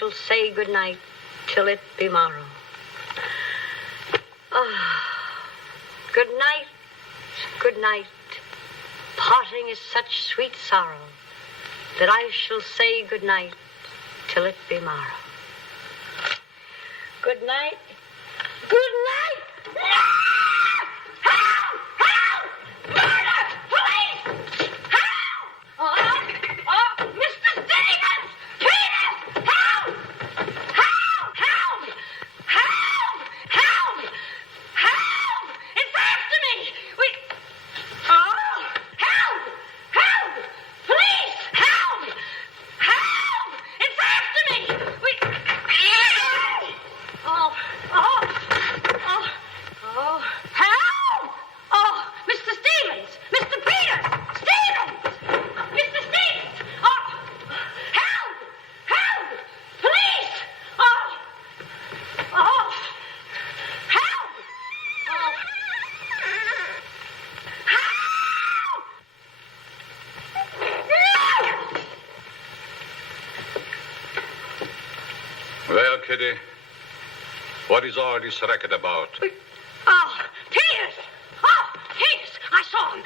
shall say good night till it be morrow. Good night, good night. Parting is such sweet sorrow that I shall say good night till it be morrow. Good night. Good night. Help! Help! Murder! Police! Help! Oh, Mr. Stevens! Peter! Help! Help! Help! Help! Help! Help! It's after me! Help! Help! Police! Help! Help! It's after me! Help! Oh, Mr. Stevens! Mr. Peters! Stevens! Mr. Stevens! Oh, help! Help! Police! Oh! Help! Oh! Help! Well, Kitty, what is all this racket about? Oh, Peters! Oh, Peters! I saw him!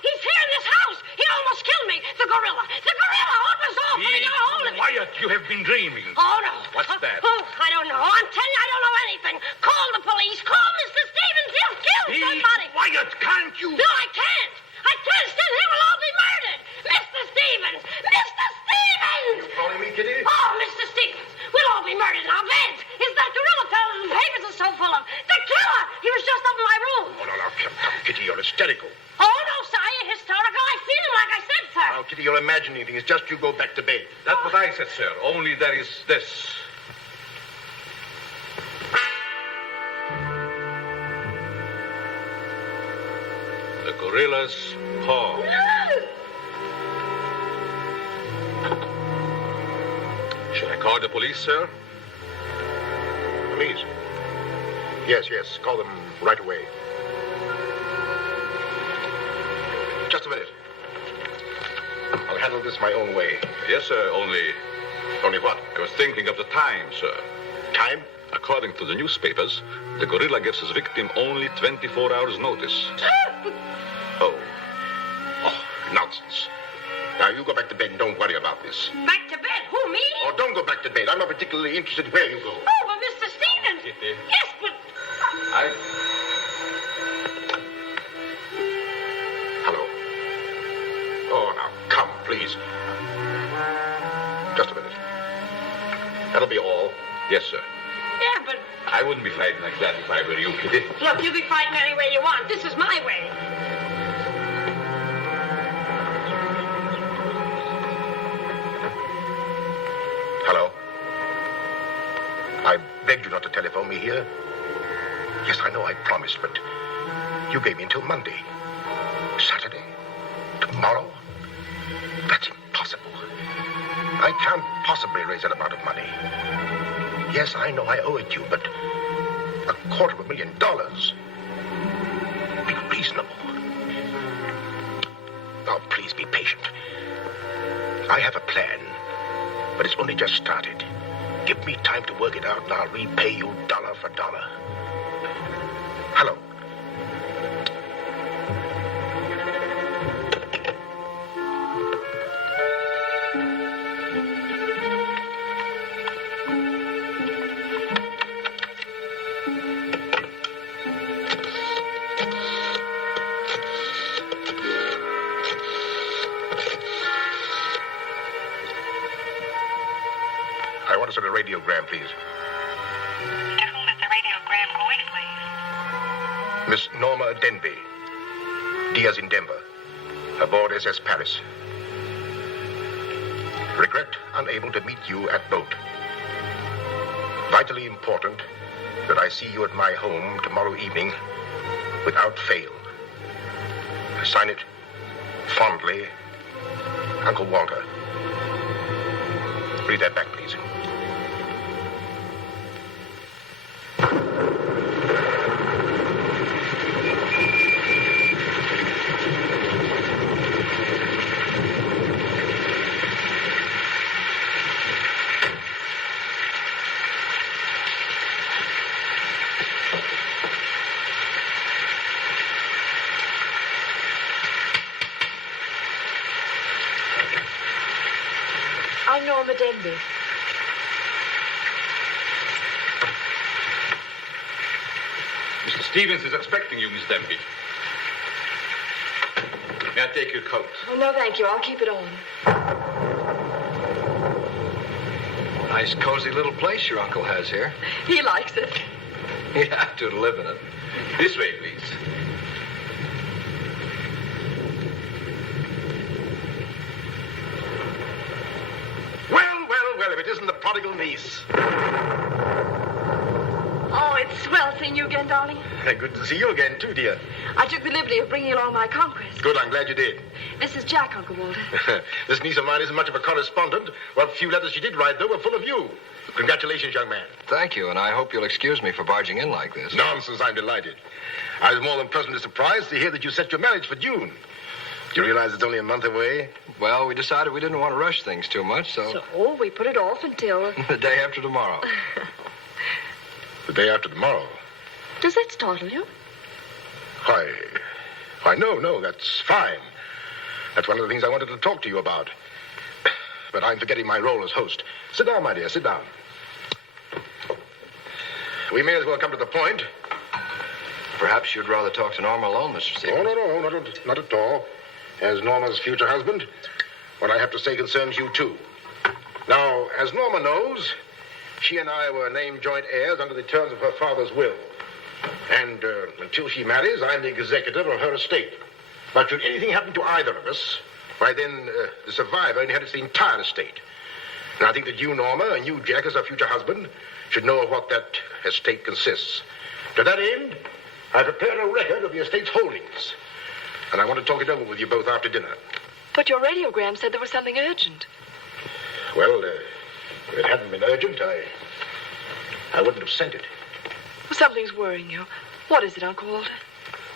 He's here in this house! He almost killed me! The gorilla! What was off when he got a hold of me? Quiet, you have been dreaming. Oh, no. What's that? Oh, I don't know. I'm telling you, I don't know anything. Call the police. Call Mr. Stevens. He'll kill somebody. Quiet, can't you? No, I can't. I can't. Still, he will all be murdered. Mr. Stevens! Mr. Stevens! Calling me, Kitty? Oh, Mr. Stevens, we'll all be murdered in our beds. Is that gorilla fellow the papers are so full of? The killer! He was just up in my room. Oh, no, come, Kitty, you're hysterical. Oh, no, sir, I ain't hysterical. I feel him like I said, sir. Now, Kitty, you're imagining things. Just you go back to bed. That's what I said, sir. Only there is this. The gorilla's paw. Should I call the police, sir? Police? Yes, call them right away. Just a minute. I'll handle this my own way. Yes, sir, only What? I was thinking of the time, sir. Time? According to the newspapers, the gorilla gives his victim only 24 hours' notice. Oh, nonsense. Now, you go back to bed and don't worry about this. Back to bed? Who, me? Oh, don't go back to bed. I'm not particularly interested where you go. Oh, but Mr. Stevens. Kitty. Yes, but... Hello. Oh, now, come, please. Just a minute. That'll be all. Yes, sir. Yeah, but... I wouldn't be fighting like that if I were you, Kitty. Look, you be fighting any way you want. This is my way. Hello? I begged you not to telephone me here. Yes, I know I promised, but you gave me until Monday. Saturday? Tomorrow? That's impossible. I can't possibly raise that amount of money. Yes, I know I owe it you, but $250,000. Be reasonable. Oh, please be patient. I have a plan, but it's only just started. Give me time to work it out, and I'll repay you dollar for dollar. Hello. I want to send a radiogram, please. To whom is the radiogram going, please? Miss Norma Denby, Diaz in Denver, aboard SS Paris. Regret unable to meet you at boat. Vitally important that I see you at my home tomorrow evening without fail. Sign it fondly, Uncle Walter. Read that back, please. Norma Denby. Mr. Stevens is expecting you, Miss Denby. May I take your coat? Oh, no, thank you. I'll keep it on. Nice, cozy little place your uncle has here. He likes it. He'd have to live in it. This way, please. Well, if it isn't the prodigal niece. Oh, it's swell seeing you again, darling. Good to see you again, too, dear. I took the liberty of bringing along my conquest. Good, I'm glad you did. This is Jack, Uncle Walter. This niece of mine isn't much of a correspondent. What few letters she did write, though, were full of you. Congratulations, young man. Thank you, and I hope you'll excuse me for barging in like this. Nonsense, I'm delighted. I was more than pleasantly surprised to hear that you set your marriage for June. Do you realize it's only a month away? Well, we decided we didn't want to rush things too much, so So, we put it off until... the day after tomorrow. The day after tomorrow. Does that startle you? Why, no, that's fine. That's one of the things I wanted to talk to you about. But I'm forgetting my role as host. Sit down, my dear, sit down. We may as well come to the point. Perhaps you'd rather talk to Norma alone, Mr. Stevens. No, not at all. As Norma's future husband, what I have to say concerns you, too. Now, as Norma knows, she and I were named joint heirs under the terms of her father's will. And until she marries, I'm the executor of her estate. But should anything happen to either of us, why then the survivor inherits the entire estate. And I think that you, Norma, and you, Jack, as her future husband, should know of what that estate consists. To that end, I prepared a record of the estate's holdings. And I want to talk it over with you both after dinner. But your radiogram said there was something urgent. Well, if it hadn't been urgent, I wouldn't have sent it. Well, something's worrying you. What is it, Uncle Walter?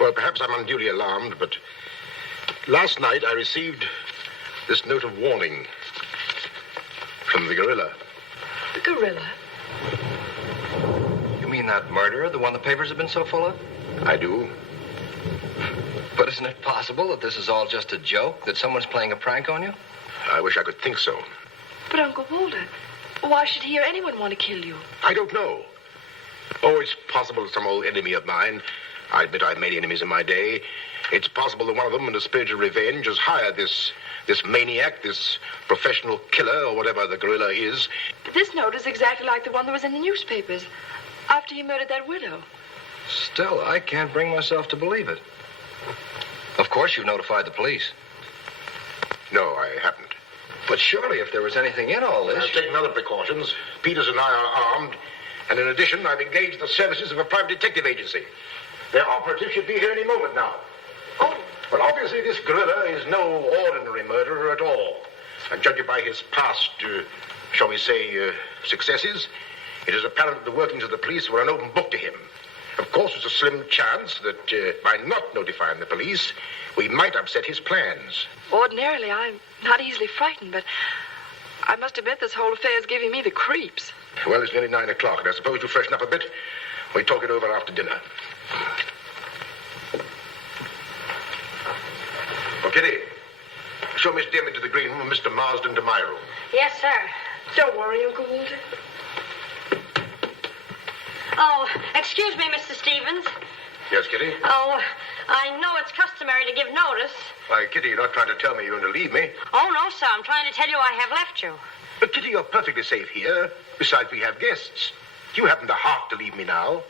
Well, perhaps I'm unduly alarmed, but last night I received this note of warning from the gorilla. The gorilla? You mean that murderer, the one the papers have been so full of? I do. But isn't it possible that this is all just a joke, that someone's playing a prank on you? I wish I could think so. But, Uncle Walter, why should he or anyone want to kill you? I don't know. Oh, it's possible some old enemy of mine. I admit I've many enemies in my day. It's possible that one of them, in a spirit of revenge, has hired this maniac, this professional killer, or whatever the gorilla is. This note is exactly like the one that was in the newspapers after he murdered that widow. Still, I can't bring myself to believe it. Of course, you notified the police. No, I haven't. But surely, if there was anything in all this... I've taken other precautions. Peters and I are armed. And in addition, I've engaged the services of a private detective agency. Their operative should be here any moment now. Oh. But obviously, this gorilla is no ordinary murderer at all. And judging by his past, shall we say, successes, it is apparent that the workings of the police were an open book to him. Of course, there's a slim chance that by not notifying the police, we might upset his plans. Ordinarily, I'm not easily frightened, but I must admit this whole affair is giving me the creeps. Well, it's nearly 9 o'clock, and I suppose you freshen up a bit. We talk it over after dinner. Oh, Kitty, show Miss Denby to the green room and Mr. Marsden to my room. Yes, sir. Don't worry, Uncle Walter. Oh, excuse me, Mr. Stevens. Yes, Kitty? Oh, I know it's customary to give notice. Why, Kitty, you're not trying to tell me you're going to leave me. Oh, no, sir. I'm trying to tell you I have left you. But, Kitty, you're perfectly safe here. Besides, we have guests. You haven't the heart to leave me now.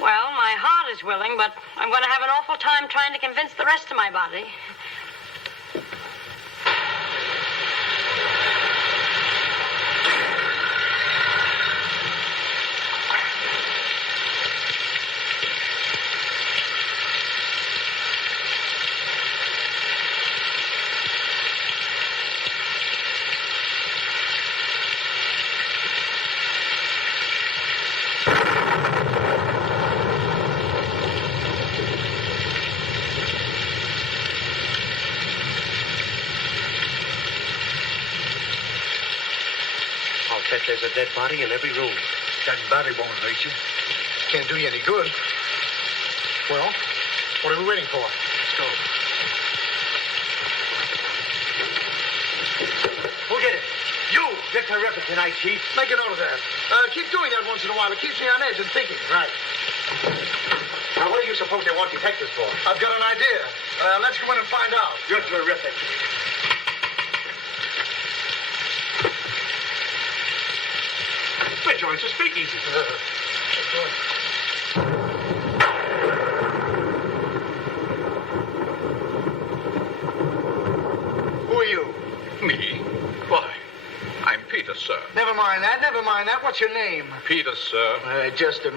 Well, my heart is willing, but I'm going to have an awful time trying to convince the rest of my body. There's a dead body in every room. That body won't hurt you. Can't do you any good. Well, what are we waiting for? Let's go. Who did it? You did terrific tonight, Chief. Make a note of that. Keep doing that once in a while. It keeps me on edge and thinking. Right. Now, what do you suppose they want detectives for? I've got an idea. Let's go in and find out. You're terrific. We're joined to speakeasy. Who are you? Me? Why? I'm Peter, sir. Never mind that. What's your name? Peter, sir. Just a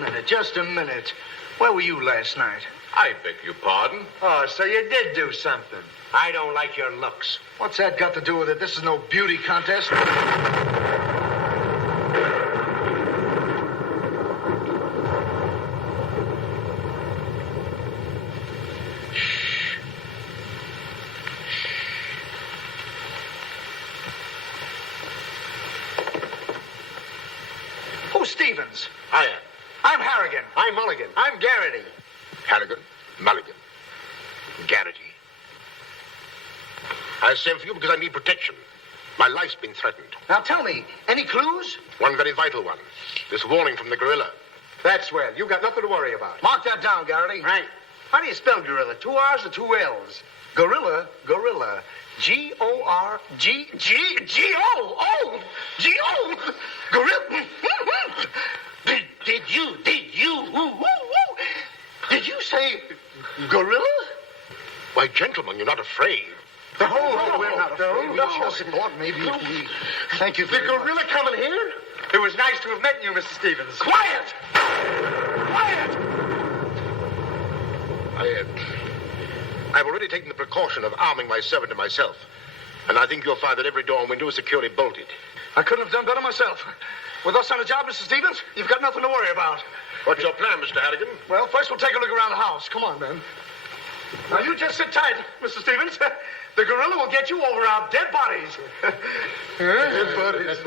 minute. Where were you last night? I beg your pardon. Oh, so you did do something. I don't like your looks. What's that got to do with it? This is no beauty contest. Who's Stevens? Hiya. I'm Harrigan. I'm Mulligan. I'm Garrity. Harrigan, Mulligan, Garrity. I sent for you because I need protection. My life's been threatened. Now tell me, any clues? One very vital one. This warning from the gorilla. That's swell. You got nothing to worry about. Mark that down, Garrity. Right. How do you spell gorilla? 2 R's or 2 L's? Gorilla. Gorilla. Gorilla. Did you say gorilla? Why, gentlemen, you're not afraid. No, we're not afraid. We just thought maybe if we... Thank you The very much. gorilla coming here? It was nice to have met you, Mr. Stevens. Quiet! I've already taken the precaution of arming my servant and myself. And I think you'll find that every door and window is securely bolted. I couldn't have done better myself. With us on the job, Mr. Stevens, you've got nothing to worry about. What's your plan, Mr. Harrigan? Well, first we'll take a look around the house. Come on, man. Now, you just sit tight, Mr. Stevens. The gorilla will get you over our dead bodies. Dead bodies.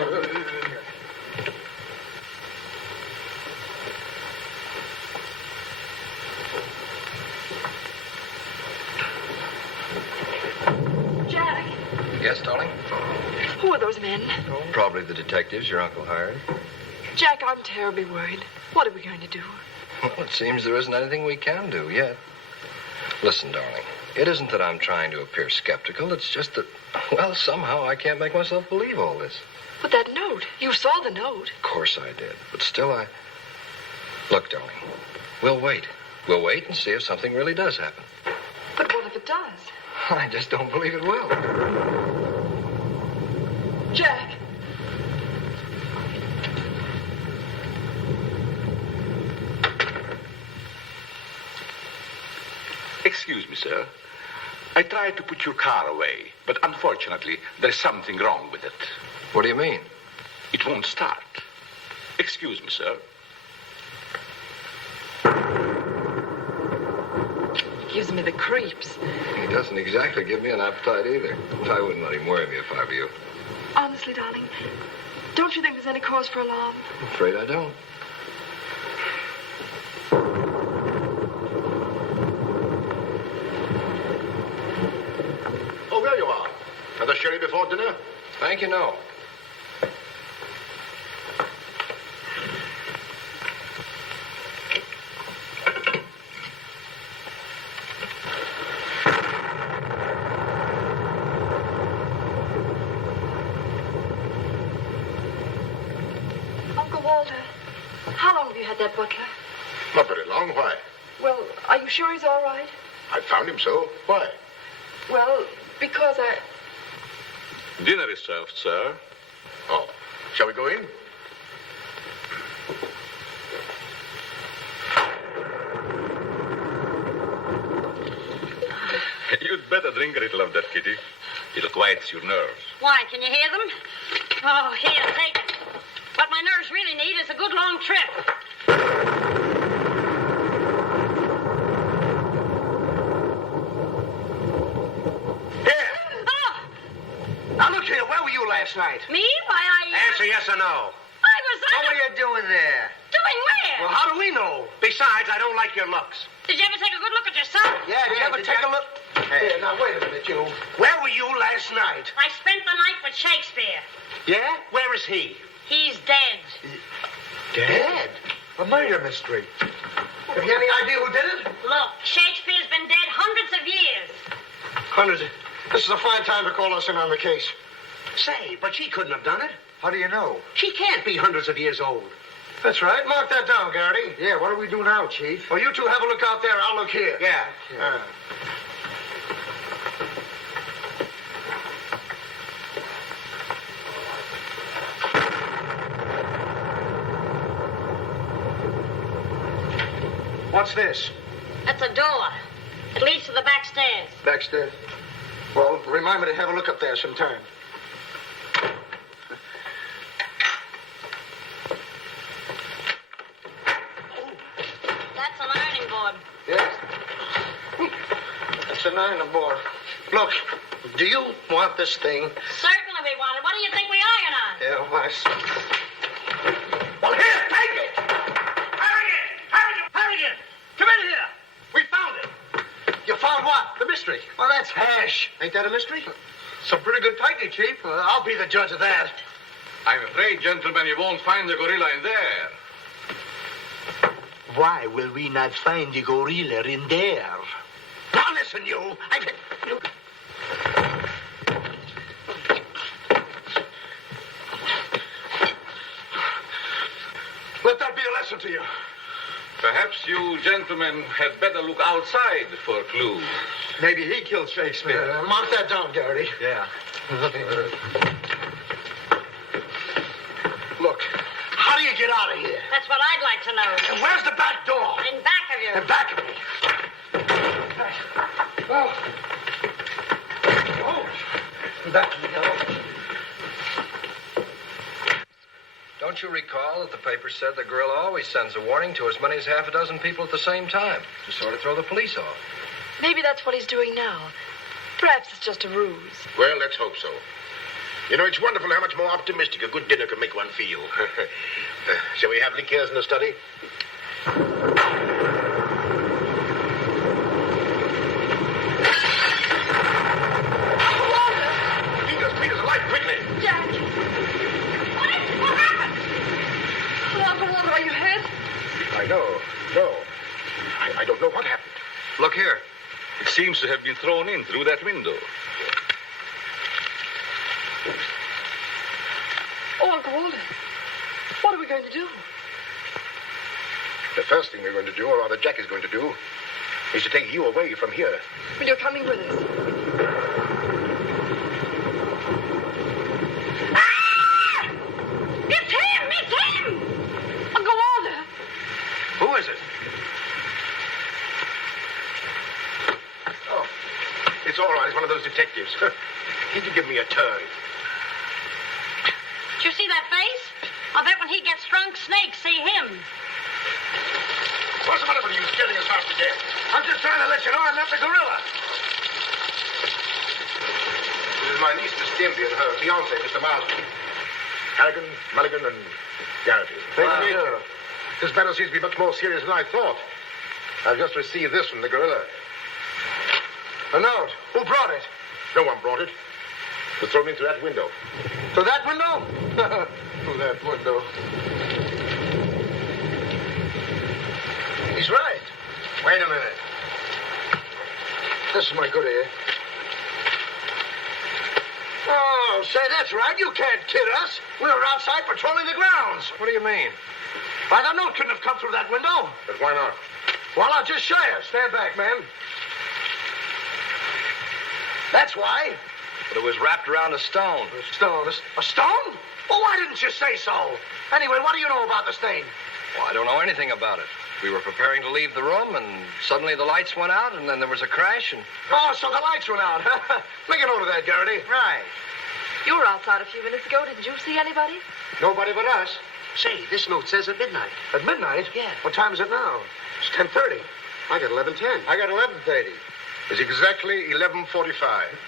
Jack, Yes, darling? who are those men? Probably the detectives your uncle hired. Jack, I'm terribly worried. What are we going to do? Well, it seems there isn't anything we can do yet. Listen, darling, it isn't that I'm trying to appear skeptical. It's just that, well, somehow I can't make myself believe all this. But that note, you saw the note. Of course I did, but still Look, darling, we'll wait. We'll wait and see if something really does happen. But what if it does? I just don't believe it will. Jack. Excuse me, sir. I tried to put your car away, but unfortunately, there's something wrong with it. What do you mean? It won't start. Excuse me, sir. Gives me the creeps. He doesn't exactly give me an appetite either. I wouldn't let him worry me if I were you. Honestly, darling, don't you think there's any cause for alarm? I'm afraid I don't. Oh, there you are. Another sherry before dinner? Thank you, no. Uncle Walter, how long have you had that butler? Not very long. Why? Well, are you sure he's all right? I found him so. Why? Well, because Dinner is served, sir. Oh, shall we go in? You'd better drink a little of that, Kitty. It'll quiet your nerves. Why, can you hear them? Oh, here, take it. What my nerves really need is a good long trip. Here. Oh, Now, look here. Where were you last night? me? Why, Answer yes or no. I was What were you doing there? Doing where? Well, how do we know? Besides, I don't like your looks. Did you ever take a good look at yourself? Yeah, did you ever take a look? Hey, now, wait a minute, you. Where were you last night? I spent the night with Shakespeare. Yeah? Where is he? He's dead. Dead? A murder mystery. Have you any idea who did it? Look, Shakespeare's been dead hundreds of years. Hundreds. This is a fine time to call us in on the case. Say, but she couldn't have done it. How do you know? She can't be hundreds of years old. That's right. Mark that down, Garrity. Yeah, what do we do now, Chief? Well, you two have a look out there. I'll look here. Yeah. What's this? That's a door. It leads to the back stairs. Backstairs. Well, remind me to have a look up there sometime. That's an ironing board. Yes. That's an iron board. Look, do you want this thing? Certainly we want it. What do you think we iron on? Yeah, I see. Well, here, take it! Harrigan! Come in here! We found it. You found what? The mystery. Well, that's hash. Ain't that a mystery? Some pretty good tightly, Chief. I'll be the judge of that. I'm afraid, gentlemen, you won't find the gorilla in there. Why will we not find the gorilla in there? Now listen, you. Let that be a lesson to you. Perhaps you gentlemen had better look outside for clues. Maybe he killed Shakespeare. Mark that down, Garrity. Yeah. Look, how do you get out of here? That's what I'd like to know. And where's the back door? In back of you. In back of me. Oh. In back of me, hello. Don't you recall that the paper said the gorilla always sends a warning to as many as half a dozen people at the same time to sort of throw the police off? Maybe that's what he's doing now. Perhaps it's just a ruse. Well, let's hope so. You know, it's wonderful how much more optimistic a good dinner can make one feel. Shall we have liqueurs in the study? Peters, alight, quickly! Jack! What happened? Oh, Uncle Walter, are you hurt? I know. No. I don't know what happened. Look here. It seems to have been thrown in through that window. Oh, Uncle Walter, what are we going to do? The first thing we're going to do, or rather Jack is going to do, is to take you away from here. Well, you're coming with us. Ah! It's him! It's him! Uncle Walter! Who is it? Oh, it's all right. It's one of those detectives. He can give me a turn. Did you see that face? I bet when he gets drunk, snakes see him. What's the matter with you getting as fast again? I'm just trying to let you know I'm not the gorilla. This is my niece, Miss Denby, and her fiancé, Mr. Marsden. Harrigan, Mullivan, and Garrity. Thank you. This matter seems to be much more serious than I thought. I've just received this from the gorilla. A note. Who brought it? No one brought it. It was thrown in through that window. Through that window? Through that window. He's right. Wait a minute. This is my good ear. Oh, say, that's right. You can't kid us. We were outside patrolling the grounds. What do you mean? Why, the note couldn't have come through that window. But why not? Well, I'll just show you. Stand back, man. That's why. But it was wrapped around a stone. A stone? A stone? Well, why didn't you say so? Anyway, what do you know about this thing? Well, I don't know anything about it. We were preparing to leave the room, and suddenly the lights went out, and then there was a crash, and... Oh, so the lights went out. Make a note of that, Garrity. Right. You were outside a few minutes ago. Didn't you see anybody? Nobody but us. Say, this note says at midnight. At midnight? Yeah. What time is it now? It's 10:30. I got 11:10. I got 11:30. It's exactly 11:45.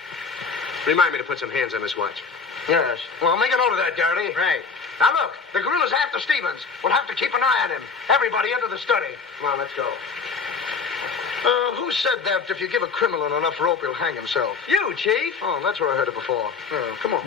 Remind me to put some hands on this watch. Yes. Well, make a note of that, Garrity. Right. Now, look, the gorilla's after Stevens. We'll have to keep an eye on him. Everybody into the study. Come on, let's go. Who said that if you give a criminal enough rope, he'll hang himself? You, Chief. Oh, that's where I heard it before. Come on.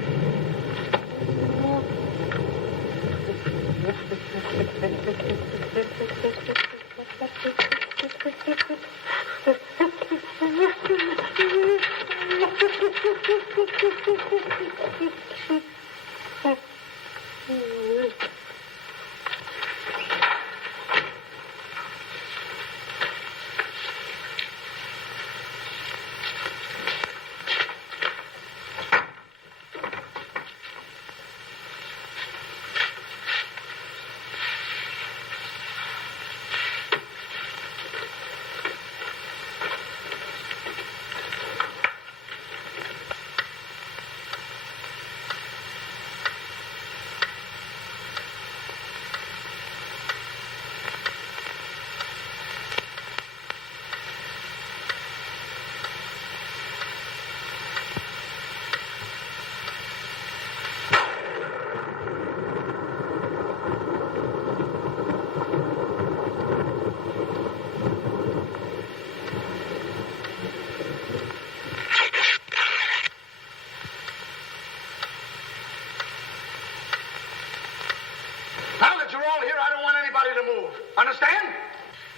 Understand?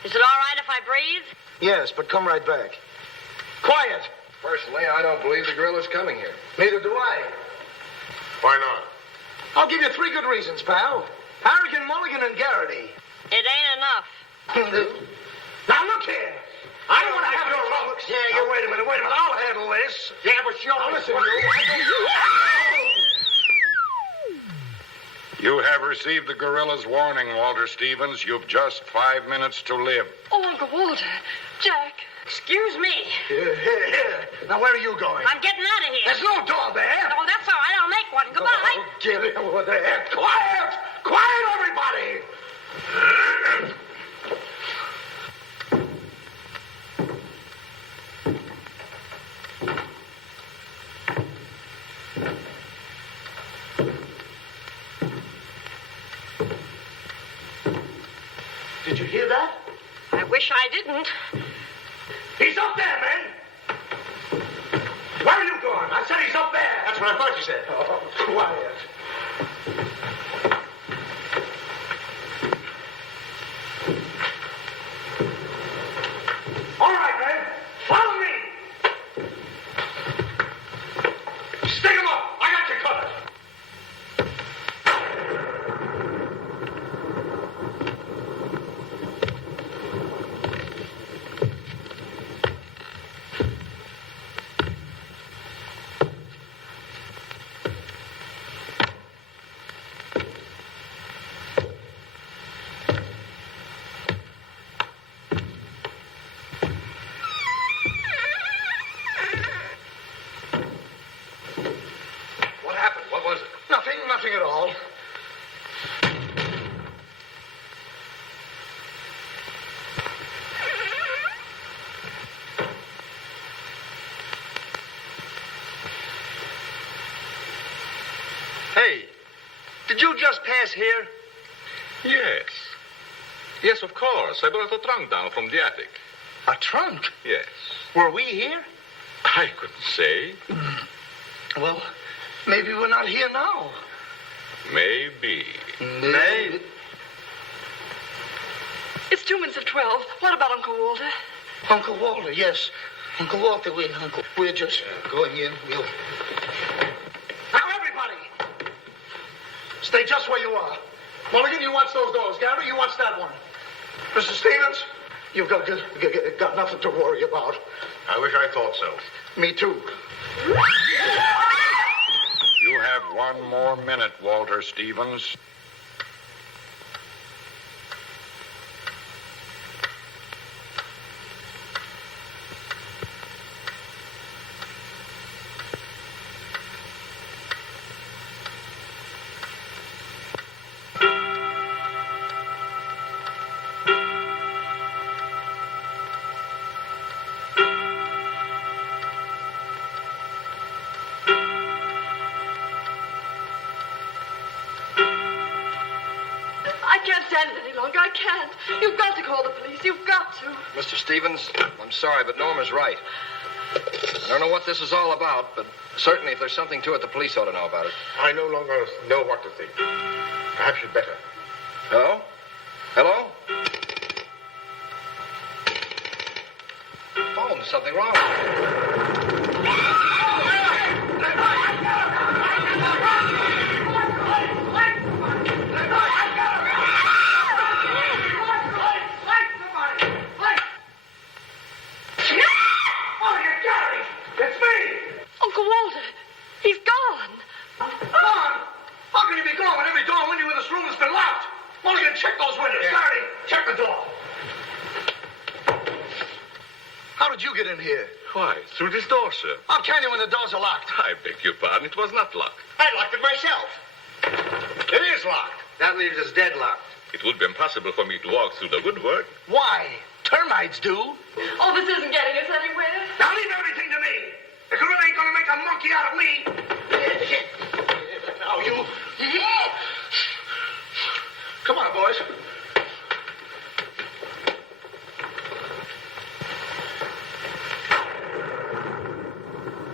Is it all right if I breathe? Yes, but come right back. Quiet! Personally, I don't believe the gorilla's coming here. Neither do I. Why not? I'll give you 3 good reasons, pal. Harrigan, Mullivan, and Garrity. It ain't enough. Now look here. I don't want to have your troubles. Yeah, wait a minute. I'll handle this. Yeah, but sure. Now listen, You have received the gorilla's warning, Walter Stevens. You've just 5 minutes to live. Oh, Uncle Walter. Jack. Excuse me. Here. Now, where are you going? I'm getting out of here. There's no door there. Oh, that's all right. I'll make one. Goodbye. Oh, get it over there. Quiet! Quiet, everybody! Did you hear that? I wish I didn't. He's up there, man! Where are you going? I said he's up there! That's what I thought you said. Oh, quiet. All right, man. Follow me! Stick him up! I got you covered! Nothing at all. Hey, did you just pass here? Yes. Yes, of course. I brought a trunk down from the attic. A trunk? Yes. Were we here? I couldn't say. Well, maybe we're not here now. Maybe. Maybe. It's 2 minutes of 12. What about Uncle Walter? Uncle Walter, yes. Uncle Walter, we're just going in. Now, everybody, stay just where you are. Mulligan, you watch those doors. Garrity, you watch that one. Mr. Stevens, you've got nothing to worry about. I wish I thought so. Me too. You have 1 more minute, Walter Stevens. You've got to call the police. You've got to. Mr. Stevens, I'm sorry, but Norma's right. I don't know what this is all about, but certainly if there's something to it, the police ought to know about it. I no longer know what to think. Perhaps you'd better. Hello? Hello? Phone, there's something wrong. Uncle Walter, he's gone. Gone? How can he be gone when every door and window in this room has been locked? Mulligan, check those windows. Garrity, check the door. How did you get in here? Why, through this door, sir. How can you when the doors are locked? I beg your pardon, it was not locked. I locked it myself. It is locked. That leaves us deadlocked. It would be impossible for me to walk through the woodwork. Why? Termites do. Oh, this isn't getting us anywhere. Now leave everything to me. The gorilla ain't gonna make a monkey out of me. Now you. Come on, boys.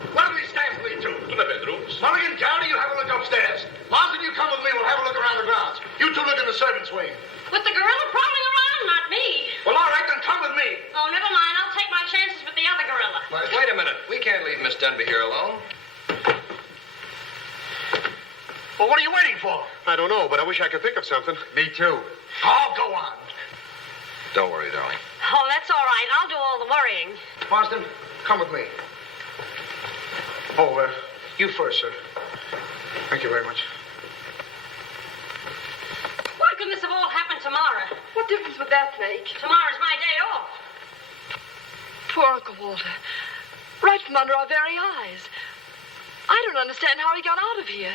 Where do these stairs lead to? To the bedrooms. Mulligan, Garrity, you have a look upstairs. Marsden, you come with me. We'll have a look around the grounds. You two look in the servants' wing. With the gorilla prowling around, not me. Well, all right, then come with me. Oh, never mind. I'll take my chances with the other gorilla. Wait a minute. We can't leave Miss Denby here alone. Well, what are you waiting for? I don't know, but I wish I could think of something. Me too. Oh, go on. Don't worry, darling. Oh, that's all right. I'll do all the worrying. Marsden, come with me. Oh, you first, sir. Thank you very much. Why couldn't this have all happened tomorrow? What difference would that make? Tomorrow's my day off. Poor Uncle Walter. Right from under our very eyes. I don't understand how he got out of here.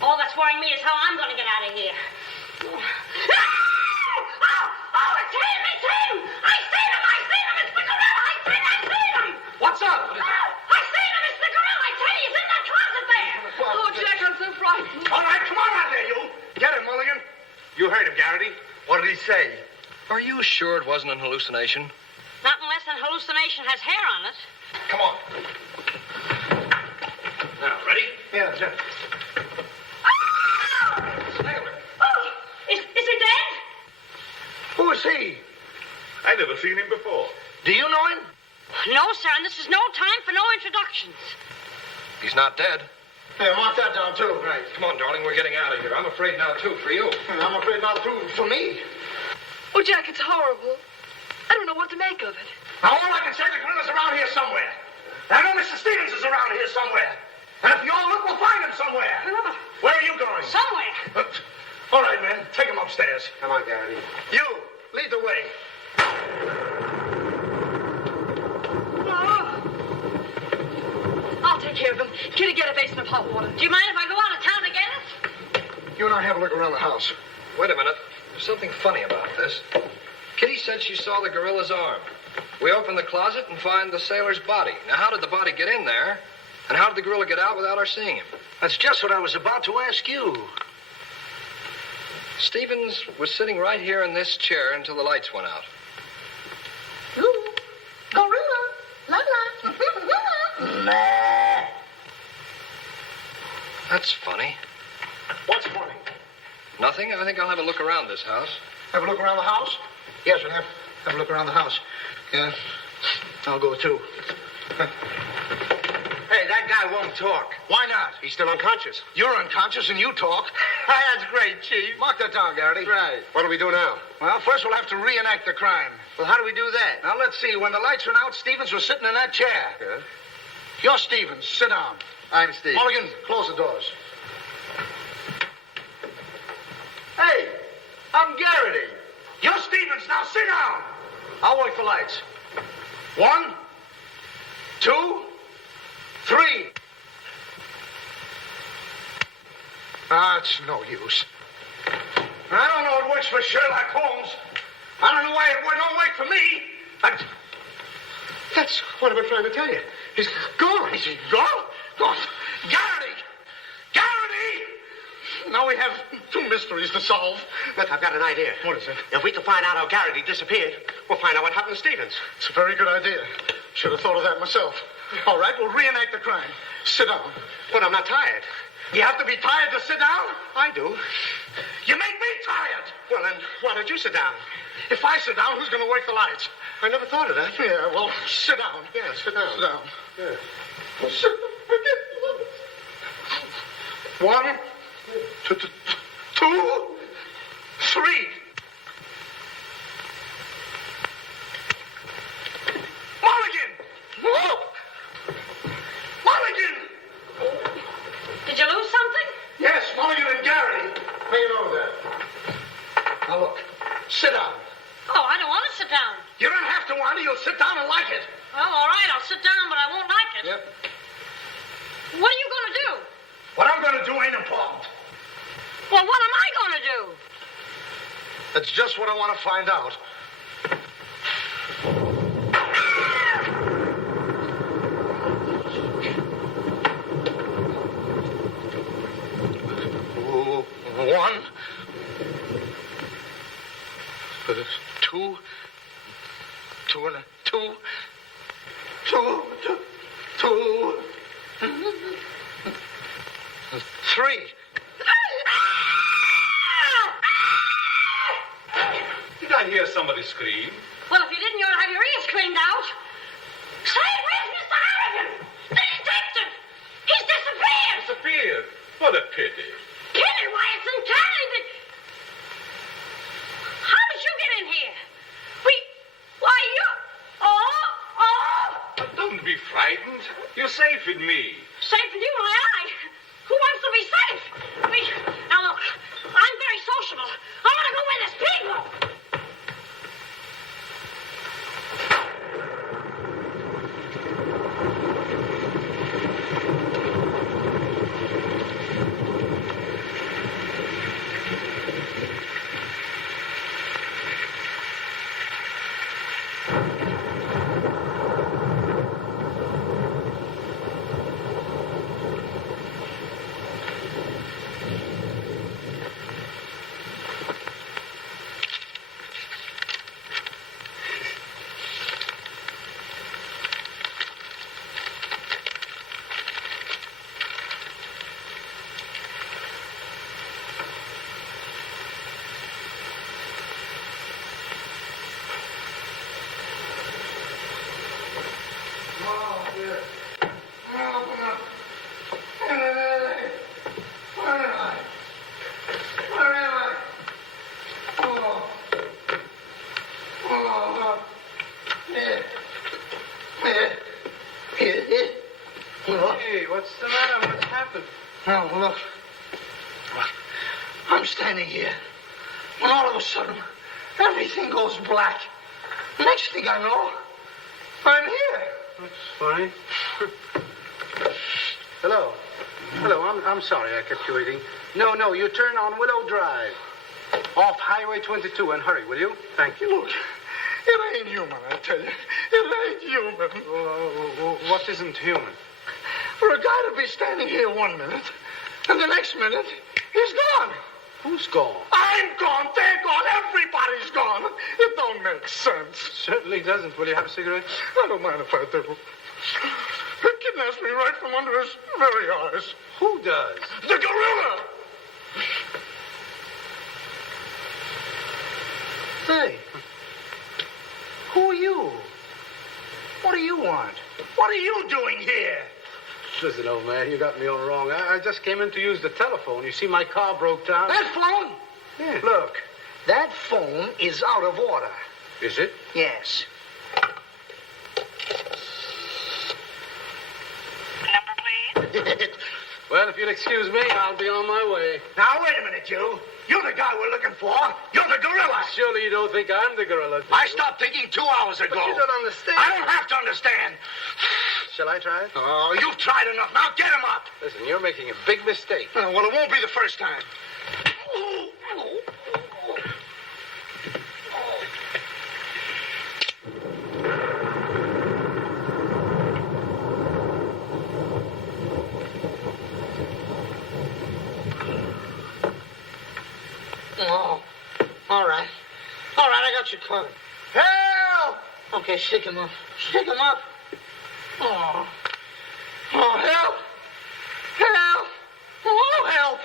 All that's worrying me is how I'm going to get out of here. Oh, it's him! It's him! I seen him! It's the gorilla! I seen him! What's up? Oh, I seen him! It's the gorilla! I tell you, he's in that closet there! Oh, Jack, I'm so frightened. All right, come on out there, you. Get him, Mulligan. You heard him, Garrity. What did he say? Are you sure it wasn't an hallucination? Not unless an hallucination has hair on it. Come on. Now, ready? Yeah, sir. Oh, is he dead? Who is he? I never seen him before. Do you know him? No, sir, and this is no time for no introductions. He's not dead. Yeah, mark that down, too. Right. Come on, darling. We're getting out of here. I'm afraid now, too, for you. I'm afraid not too for me. Oh, Jack, it's horrible. I don't know what to make of it. Now, all I can say, the gorilla's around here somewhere. I know Mr. Stevens is around here somewhere. And if you all look, we'll find him somewhere. Where are you going? Somewhere. All right, men. Take him upstairs. Come on, Garrity. You, lead the way. I'll take care of him. Kitty, get a basin of hot water. Do you mind if I go out of town to get it? You and I have a look around the house. Wait a minute. There's something funny about this. Kitty said she saw the gorilla's arm. We open the closet and find the sailor's body. Now, how did the body get in there? And how did the gorilla get out without our seeing him? That's just what I was about to ask you. Stevens was sitting right here in this chair until the lights went out. Ooh, gorilla. La la. That's funny. What's funny? Nothing. I think I'll have a look around this house. Have a look around the house? Yes, we'll have a look around the house. Yeah, I'll go too. Hey, that guy won't talk. Why not? He's still unconscious. You're unconscious and you talk. That's great, Chief. Mark that down, Garrity. Right. What do we do now? Well, first we'll have to reenact the crime. Well, how do we do that? Now, let's see. When the lights went out, Stevens was sitting in that chair. Yeah? You're Stevens. Sit down. I'm Steve. Mulligan, close the doors. Hey, I'm Garrity. You're Stevens. Now sit down. I'll wait for lights. 1, 2, 3. It's no use. I don't know it works for Sherlock Holmes. I don't know why it don't work for me. That's what I've been trying to tell you. He's gone. Is he gone? Gone. Garrity! Garrity! now we have 2 mysteries to solve. Look, I've got an idea. What is it? If we can find out how Garrity disappeared, we'll find out what happened to Stevens. It's a very good idea. Should have thought of that myself. All right, we'll reenact the crime. Sit down. But I'm not tired. You have to be tired to sit down? I do. You make me tired. Well, then, why don't you sit down? If I sit down, who's going to work the lights? I never thought of that. Yeah, well, sit down. Yeah, sit down. Sit down. Yeah. Well, sit down. 1, 2, 3. Mulligan! Whoa! Mulligan! Did you lose something? Yes, Mulligan and Garrity. How you know that? Now look, sit down. Oh, I don't want to sit down. You don't have to want it. You'll sit down and like it. Well, all right, I'll sit down, but I won't like it. Yep. What are you going to do? What I'm going to do ain't important. Well, what am I going to do? That's just what I want to find out. One, 2, 2 and 2, 3. Did I hear somebody scream? Well, if you didn't, you ought to have your ears cleaned out. Say, where's Mr. Harrigan? The detective! He's disappeared! Disappeared? What a pity. Kenny, why, it's uncanny. How did you get in here? Why, you... Oh! Don't be frightened. You're safe with me. Safe with you, my eye. Who wants to be safe? Now, look, I'm very sociable. I want to go where there's people. Hey, what's the matter? What's happened? Oh, look. I'm standing here. When all of a sudden, everything goes black. Next thing I know, I'm here. That's funny. Hello. Hello, I'm sorry I kept you waiting. No, you turn on Willow Drive. Off Highway 22 and hurry, will you? Thank you. Look, it ain't human, I tell you. It ain't human. What isn't human? For a guy to be standing here 1 minute, and the next minute, he's gone. Who's gone? I'm gone. They're gone. Everybody's gone. It don't make sense. Certainly doesn't. Will you have a cigarette? I don't mind if I do. He kidnaps me right from under his very eyes. Who does? The gorilla! Say, who are you? What do you want? What are you doing here? Listen, old man, you got me all wrong. I just came in to use the telephone. You see, my car broke down. That phone? Yeah. Look, that phone is out of order. Is it? Yes. Number, please. Well, if you'll excuse me, I'll be on my way. Now, wait a minute, you. You're the guy we're looking for. You're the gorilla. Surely you don't think I'm the gorilla, do I you? stopped thinking 2 hours ago. But you don't understand. I don't have to understand. Shall I try it? Oh, you've tried enough. Now get him up. Listen, you're making a big mistake. Well, it won't be the first time. got you covered. Help! Okay, shake him up. Shake him up. Oh. Oh, help! Help! Oh, help!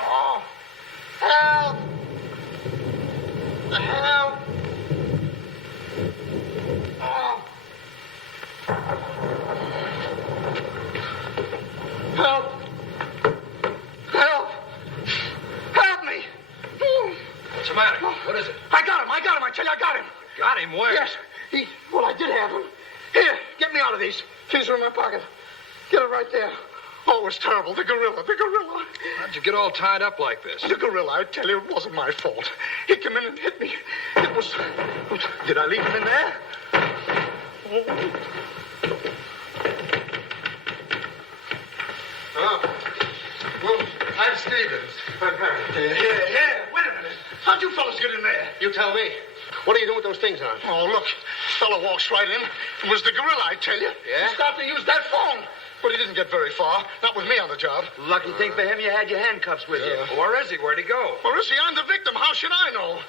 Oh, help! Help! Oh. Help! Help! Help me! What's the matter? What is it? I got him, I tell you, I got him. Got him where? Yes, well, I did have him. Here, get me out of these. These are in my pocket. Get it right there. Oh, it was terrible. The gorilla. How'd you get all tied up like this? The gorilla, I tell you, it wasn't my fault. He came in and hit me. It was... Did I leave him in there? Oh. Well, I'm Stevens. I'm Harrigan. Here, wait a minute. How'd you fellas get in there? You tell me. What are you doing with those things on? Oh, look. Fella walks right in. It was the gorilla, I tell you. Yeah? He started to use that phone. But he didn't get very far. Not with me on the job. Lucky thing for him you had your handcuffs with you. Where is he? Where'd he go? Where is he? I'm the victim. How should I know?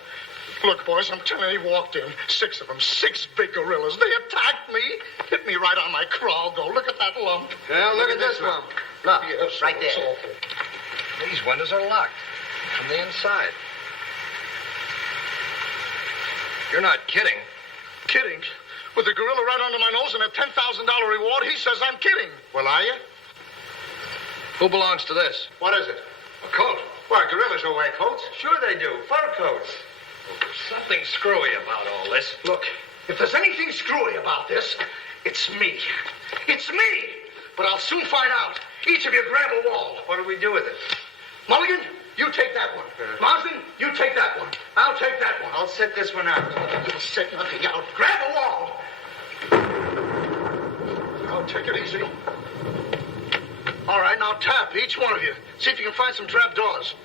Look, boys, I'm telling you, he walked in. 6 of them. 6 big gorillas. They attacked me. Hit me right on my crawl. Go, look at that lump. Well, look at this lump. Look, yes, right there. it's awful. These windows are locked from the inside. You're not kidding. Kidding? With the gorilla right under my nose and a $10,000 reward, he says I'm kidding. Well, are you? Who belongs to this? What is it? A coat. Why, gorillas don't wear coats. Sure they do. Fur coats. Something screwy about all this. Look, if there's anything screwy about this, it's me. It's me! But I'll soon find out. Each of you grab a wall. What do we do with it? Mulligan, you take that one. Marsden, you take that one. I'll take that one. I'll set this one out. You'll set nothing out. Grab a wall. I'll take it easy. All right, now tap, each one of you. See if you can find some trap doors.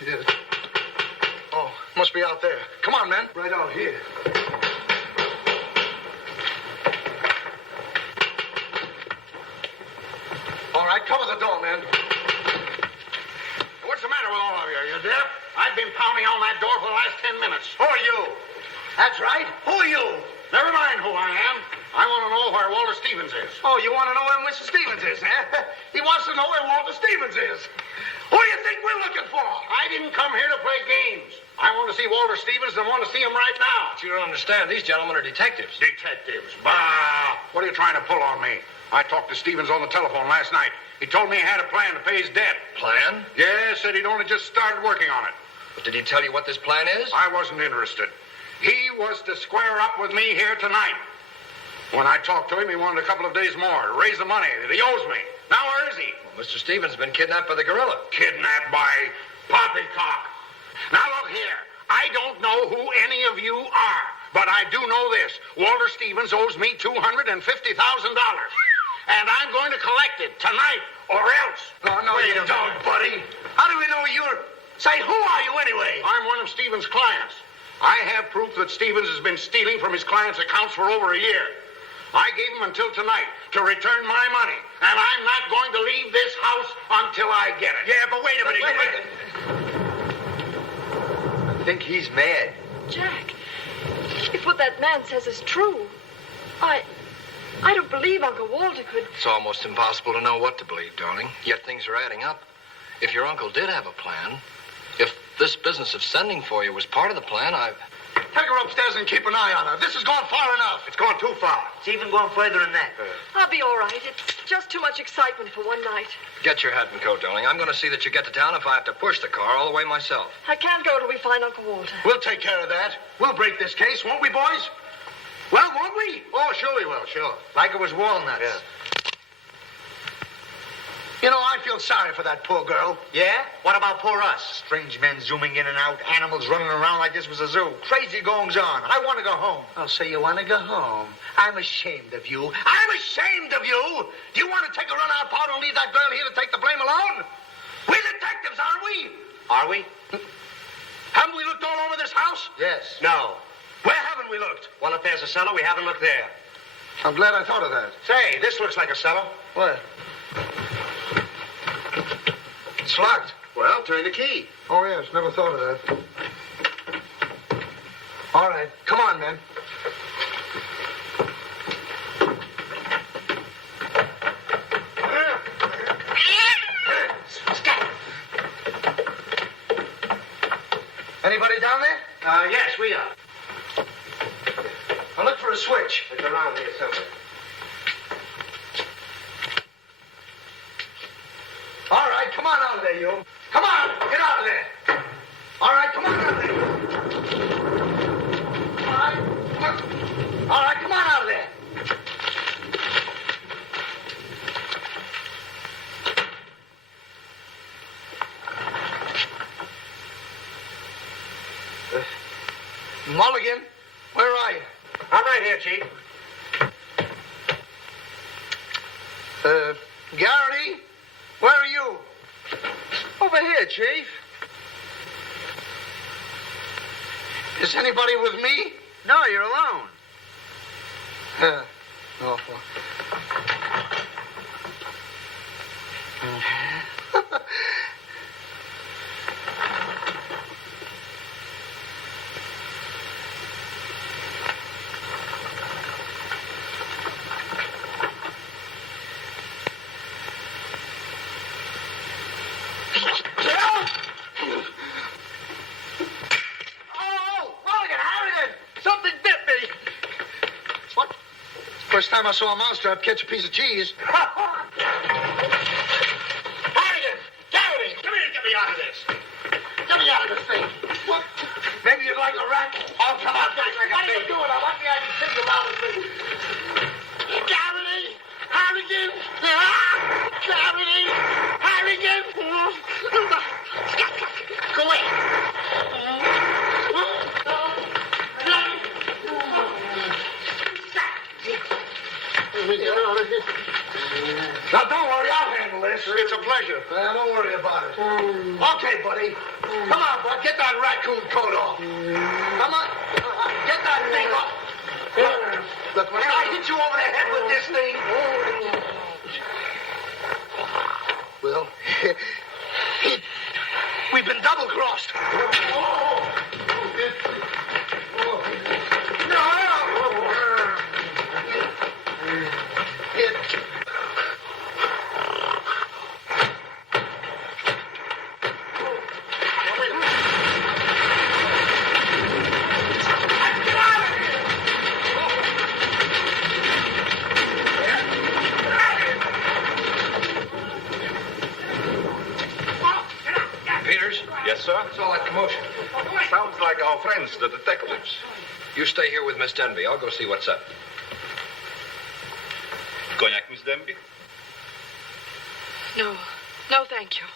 You did it. Oh, must be out there. Come on, men. Right out here. All right, cover the door, man. What's the matter with all of you? You deaf? I've been pounding on that door for the last 10 minutes. Who are you? That's right. Who are you? Never mind who I am. I want to know where Walter Stevens is. Oh, you want to know where Mr. Stevens is, huh? He wants to know where Walter Stevens is. Who do you think we're looking for? I didn't come here to play games. I want to see Walter Stevens and want to see him right now. But you don't understand. These gentlemen are detectives. Detectives? Bah! What are you trying to pull on me? I talked to Stevens on the telephone last night. He told me he had a plan to pay his debt. Plan? Yes, said he'd only just started working on it. But did he tell you what this plan is? I wasn't interested. He was to square up with me here tonight. When I talked to him, he wanted a couple of days more to raise the money that he owes me. Now, where is he? Well, Mr. Stevens has been kidnapped by the gorilla. Kidnapped by poppycock. Now, look here. I don't know who any of you are, but I do know this. Walter Stevens owes me $250,000. And I'm going to collect it tonight or else. No, you don't, buddy. How do we know you're... Say, who are you anyway? I'm one of Stevens' clients. I have proof that Stevens has been stealing from his clients' accounts for over a year. I gave him until tonight to return my money, and I'm not going to leave this house until I get it. Yeah, but wait a minute. I think he's mad. Jack, if what that man says is true, I don't believe Uncle Walter could... It's almost impossible to know what to believe, darling. Yet things are adding up. If your uncle did have a plan, if this business of sending for you was part of the plan, Take her upstairs and keep an eye on her. This has gone far enough. It's gone too far. It's even going further than that. I'll be all right. It's just too much excitement for one night. Get your hat and coat, darling. I'm going to see that you get to town if I have to push the car all the way myself. I can't go till we find Uncle Walter. We'll take care of that. We'll break this case, won't we, boys? Well, won't we? Oh, sure we will, sure. Like it was walnuts. Yeah. You know, I feel sorry for that poor girl. Yeah? What about poor us? Strange men zooming in and out, animals running around like this was a zoo. Crazy goings on. I want to go home. Oh, so you want to go home? I'm ashamed of you. I'm ashamed of you! Do you want to take a run out part and leave that girl here to take the blame alone? We're detectives, aren't we? Are we? Haven't we looked all over this house? Yes. No. Where haven't we looked? Well, if there's a cellar, we haven't looked there. I'm glad I thought of that. Say, this looks like a cellar. What? It's locked. Well, turn the key. Oh, yes. Never thought of that. All right. Come on, men. Anybody down there? Yes, we are. I'll look for a switch. It's around here somewhere. All right, come on out of there, you. Come on, get out of there. All right, come on out of there. All right, come on. All right, come on out of there. Mulligan, where are you? I'm right here, Chief. Garrity, where are you? Over here, Chief. Is anybody with me? No, you're alone. No. First time I saw a mousetrap catch a piece of cheese. Harrigan! Garrity! Come here and get me out of this. Get me out of this thing. What? Maybe you'd like a rat? Oh, come on. What are you doing? I want the idea to think about it. Garrity! Harrigan! Garrity! Harrigan! Go away. Now, don't worry, I'll handle this. It's a pleasure. Don't worry about it. Okay, buddy. Come on, bud. Get that raccoon coat off. Come on. Get that thing off. Look, when I hit you over the head with this thing... Well, we've been double-crossed. Yes, sir? What's all that commotion? Sounds like our friends, the detectives. You stay here with Miss Denby. I'll go see what's up. Cognac, Miss Denby? No. No, thank you.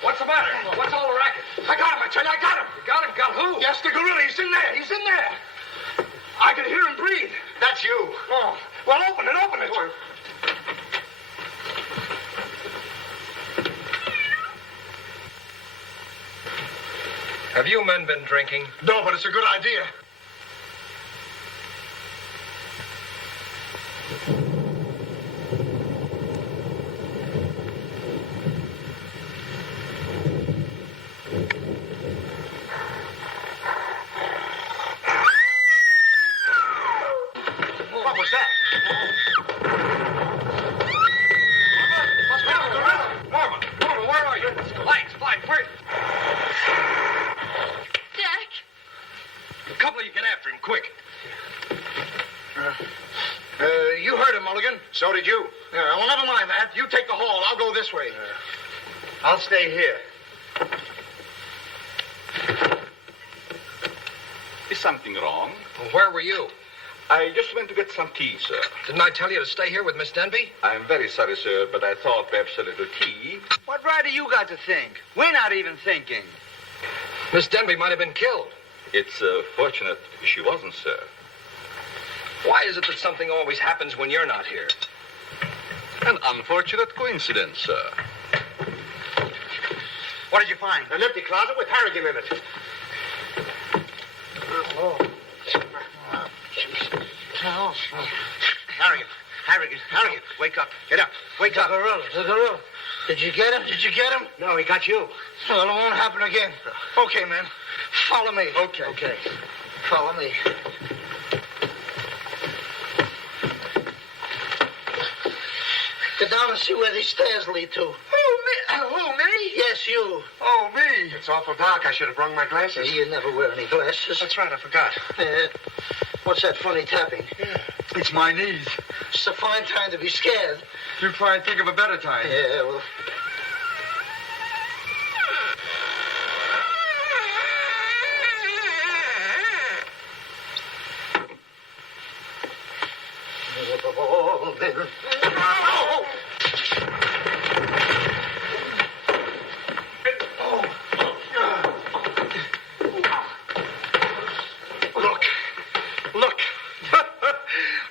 What's the matter? What's all the racket? I got him, I tell you, I got him. You got him? Got who? Yes, the gorilla. He's in there. He's in there. I can hear him breathe. That's you. Oh. Well, open it, open it. Have you men been drinking? No, but it's a good idea. What was that? Norma, where are you? Lights, where? Jack! A couple of you get after him, quick. You heard him, Mulligan. So did you. Yeah, well, never mind that. You take the hall. I'll go this way. I'll stay here. Is something wrong? Well, where were you? I just went to get some tea, sir. Didn't I tell you to stay here with Miss Denby? I'm very sorry, sir, but I thought perhaps a little tea. What right do you got to think? We're not even thinking. Miss Denby might have been killed. It's fortunate she wasn't, sir. Why is it that something always happens when you're not here? An unfortunate coincidence, sir. What did you find? An empty closet with Harrigan in it. Oh. Harrigan, wake up. Get up. Wake up. The gorilla. Did you get him? No, he got you. Well, it won't happen again. Okay, man. Follow me. Okay. Follow me. Get down and see where these stairs lead to. Who, me? Yes, you. Oh, me. It's awful dark. I should have brought my glasses. You never wear any glasses. That's right, I forgot. What's that funny tapping? It's my knees. It's a fine time to be scared. You try and think of a better time. Yeah, well... Look.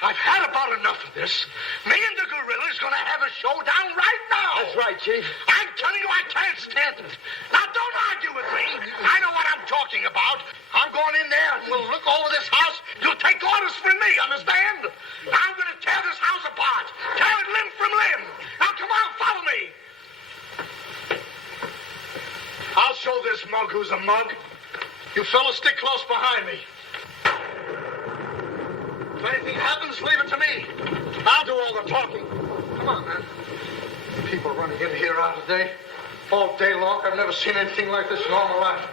I've had about enough of this. Me and the gorilla's gonna have a showdown right now. That's right, Chief. I'm telling you, I can't stand it. Now, don't argue with me. I know what I'm talking about. I'm going in there and we'll look over this house. You'll take orders from me, understand? I'm gonna tear this house apart. Tear it limb from limb. Now, come on, follow me. I'll show this mug who's a mug. You fellas stick close behind me. If anything happens, leave it to me. I'll do all the talking. Come on, man. People running in here out of day, all day long. I've never seen anything like this in all my life.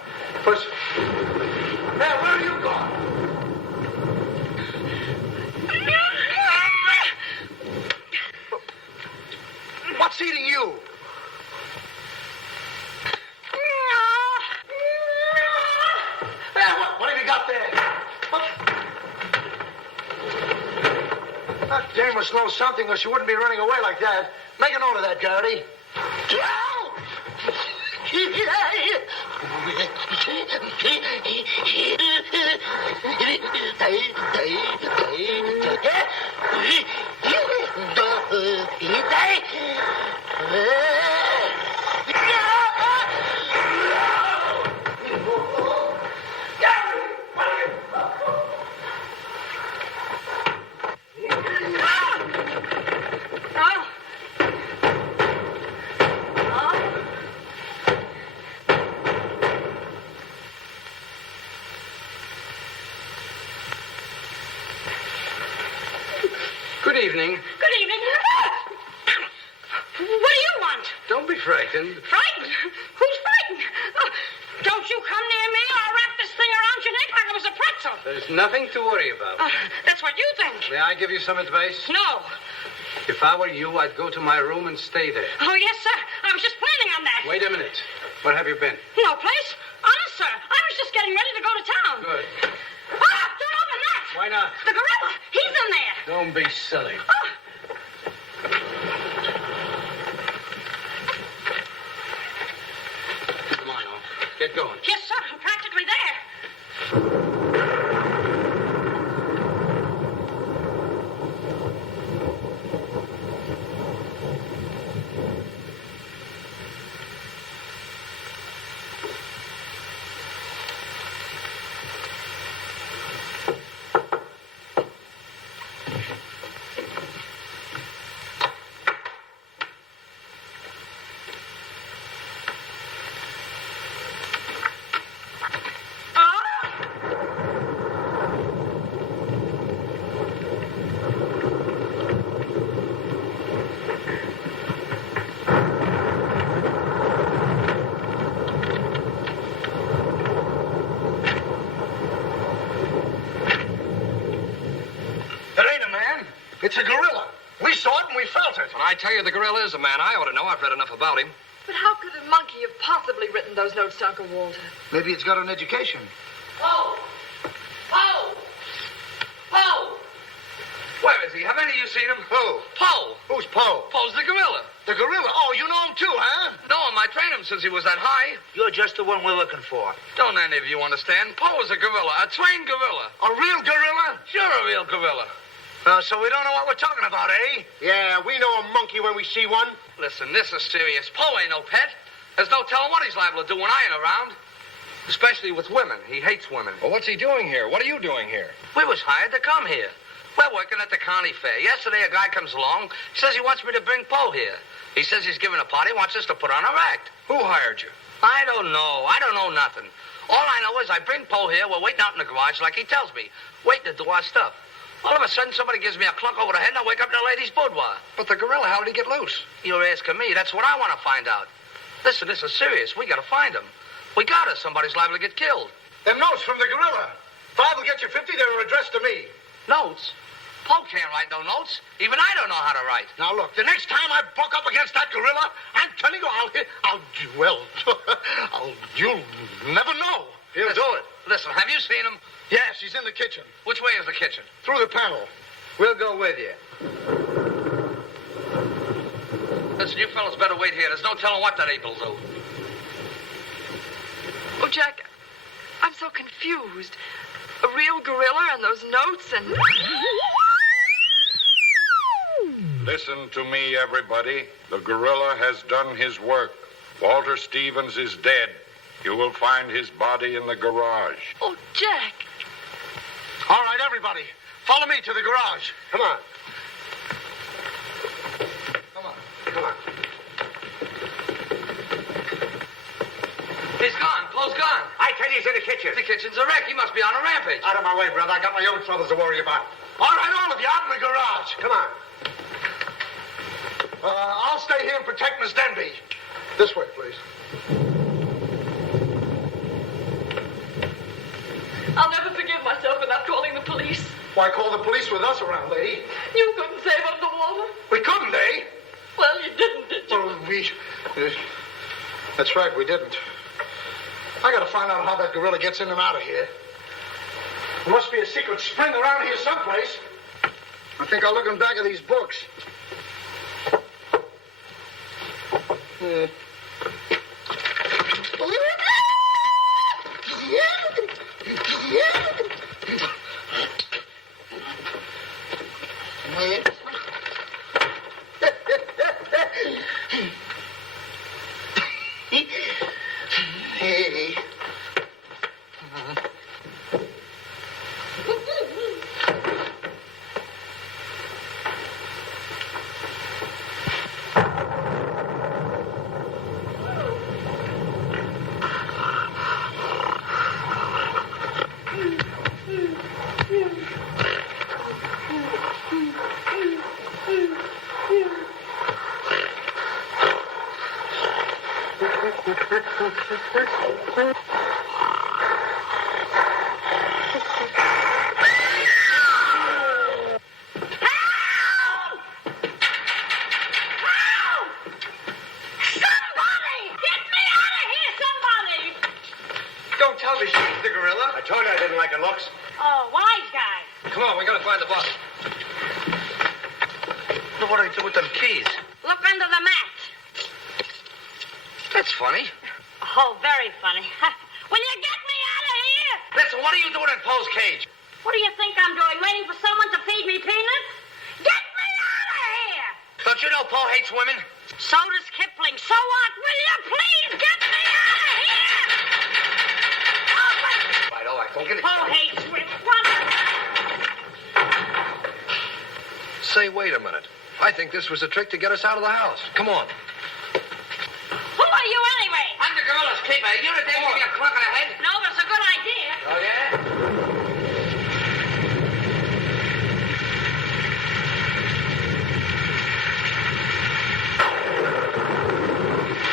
First, hey, where are you going? What's eating you? Hey, what have you got there? What? That dame must know something or she wouldn't be running away like that. Make a note of that, Garrity. Good evening. Good evening. What do you want? Don't be frightened. Frightened? Who's frightened? Oh, don't you come near me or I'll wrap this thing around your neck like it was a pretzel. There's nothing to worry about. That's what you think. May I give you some advice? No. If I were you, I'd go to my room and stay there. Oh, yes, sir. I was just planning on that. Wait a minute. Where have you been? No place. Honest, sir. I was just getting ready to go to town. Good. Ah, don't open that. Why not? The gorilla. He's in there. Don't be silly. Oh. Come on, now. Get going. Yes, sir. I'm practically there. It's a gorilla. We saw it and we felt it. When I tell you the gorilla is a man, I ought to know. I've read enough about him. But how could a monkey have possibly written those notes to Uncle Walter? Maybe it's got an education. Oh! Oh! Oh! Where is he? Have any of you seen him? Who? Poe. Who's Poe? Poe's the gorilla. The gorilla? Oh, you know him too, huh? No, I trained him since he was that high. You're just the one we're looking for. Don't any of you understand? Poe is a gorilla, a trained gorilla. A real gorilla? Sure, a real gorilla. So we don't know what we're talking about, eh? Yeah, we know a monkey when we see one. Listen, this is serious. Poe ain't no pet. There's no telling what he's liable to do when I ain't around. Especially with women. He hates women. Well, what's he doing here? What are you doing here? We was hired to come here. We're working at the county fair. Yesterday, a guy comes along. He says he wants me to bring Poe here. He says he's giving a party, wants us to put on a act. Who hired you? I don't know. I don't know nothing. All I know is I bring Poe here. We're waiting out in the garage like he tells me. Waiting to do our stuff. All of a sudden, somebody gives me a clunk over the head and I wake up in a lady's boudoir. But the gorilla, how did he get loose? You're asking me. That's what I want to find out. Listen, this is serious. We got to find him. We got us. Somebody's liable to get killed. Them notes from the gorilla. If I will get you 50, they were addressed to me. Notes? Poe can't write no notes. Even I don't know how to write. Now, look, the next time I buck up against that gorilla, I'm telling you, you'll never know. He'll do it. Listen, have you seen him? Yes, he's in the kitchen. Which way is the kitchen? Through the panel. We'll go with you. Listen, you fellas better wait here. There's no telling what that ape will do. Oh, Jack, I'm so confused. A real gorilla and those notes and... Listen to me, everybody. The gorilla has done his work. Walter Stevens is dead. You will find his body in the garage. Oh, Jack. All right, everybody. Follow me to the garage. Come on. Come on. He's gone. Poe's gone. I tell you, he's in the kitchen. The kitchen's a wreck. He must be on a rampage. Out of my way, brother. I got my own troubles to worry about. All right, all of you, out in the garage. Come on. I'll stay here and protect Miss Denby. This way, please. I'll never forgive myself for not calling the police. Why call the police with us around, lady? You couldn't save up the water. We couldn't, eh? Well, you didn't, did you? Well, that's right, we didn't. I gotta find out how that gorilla gets in and out of here. There must be a secret spring around here someplace. I think I'll look in back of these books. Hey. Don't tell me she's the gorilla. I told you I didn't like her looks. Oh, wise guy. Come on, we gotta find the body. What do I do with them keys? Look under the mat. That's funny. Oh, very funny. Will you get me out of here? Listen, what are you doing in Poe's cage? What do you think I'm doing? Waiting for someone to feed me peanuts? Get me out of here! Don't you know Poe hates women? So does Kipling. So what? Will you please get me out of here? All right, don't get it. Poe hates women. Run! Say, wait a minute. I think this was a trick to get us out of the house. Come on. Who are you anyway? I'm the gorilla's keeper. You the day give me a clunk on the head? No, but it's a good idea. Oh, yeah?